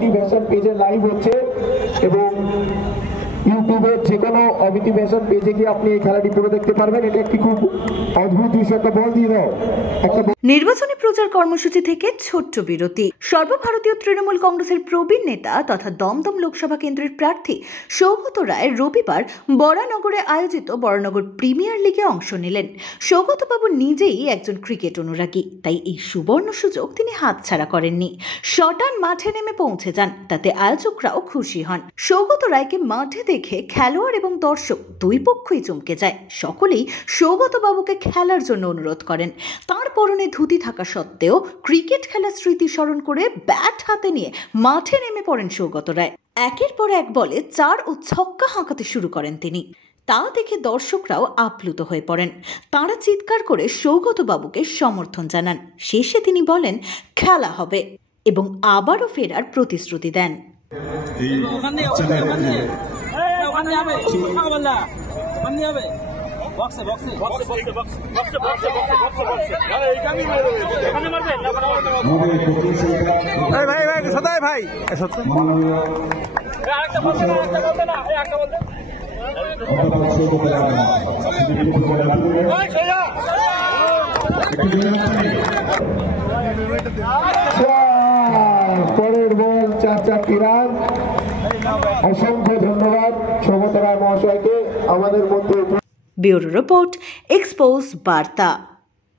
Fashion পেজে live হচ্ছে এবং ইউটিউবে যে কোনো অমিতি ফ্যাশন পেজে গিয়ে আপনি এই খেলাটি পুরো দেখতে পারবেন। এটা একটি খুব অদ্ভুত বিষয়। একটা বল দিয়ে দাও। নির্বাচনী প্রচার কর্মসূচি থেকে ছোট্ট বিরতি। সর্বভারতীয় তৃণমূল কংগ্রেসের প্রবীণ নেতা তথা দমদম লোকসভা কেন্দ্রের প্রার্থী সৌগত রায় রবিবার বরানগরে আয়োজিত বরানগর প্রিমিয়ার লিগে অংশ নিলেন। সৌগত বাবু নিজেই একজন ক্রিকেট অনুরাগী, তাই এই সুবর্ণ সুযোগ তিনি হাতছাড়া করেননি। শটান মাঠে নেমে পৌঁছে যান, তাতে আয়োজকরাও খুশি হন। সৌগত রায়কে মাঠে দেখে খেলোয়াড় এবং দর্শক দুই পক্ষই চমকে যায়। সকলেই সৌগত বাবুকে খেলার জন্য অনুরোধ করেন। তার পরনে ধুতি থাকা সত্ত্বেও ক্রিকেট খেলার স্মৃতি স্মরণ করে ব্যাট হাতে নিয়ে মাঠে নেমে পড়েন সৌগত রায়। একের পর এক বলে 4 ও ছক্কা হাঁকাতে শুরু করেন তিনি। তা দেখে দর্শকরাও আপ্লুত হয়ে পড়েন। তাঁরা চিৎকার করে সৌগত বাবুকে সমর্থন জানান। শেষে তিনি বলেন খেলা হবে এবং আবারও ফেরার প্রতিশ্রুতি দেন। পরের বল 4 রান। অসংখ্য ধন্যবাদ সৌগত রায় মহাশয়কে আমাদের মধ্যে। ব্যুরো রিপোর্ট, এক্সপোজ বার্তা।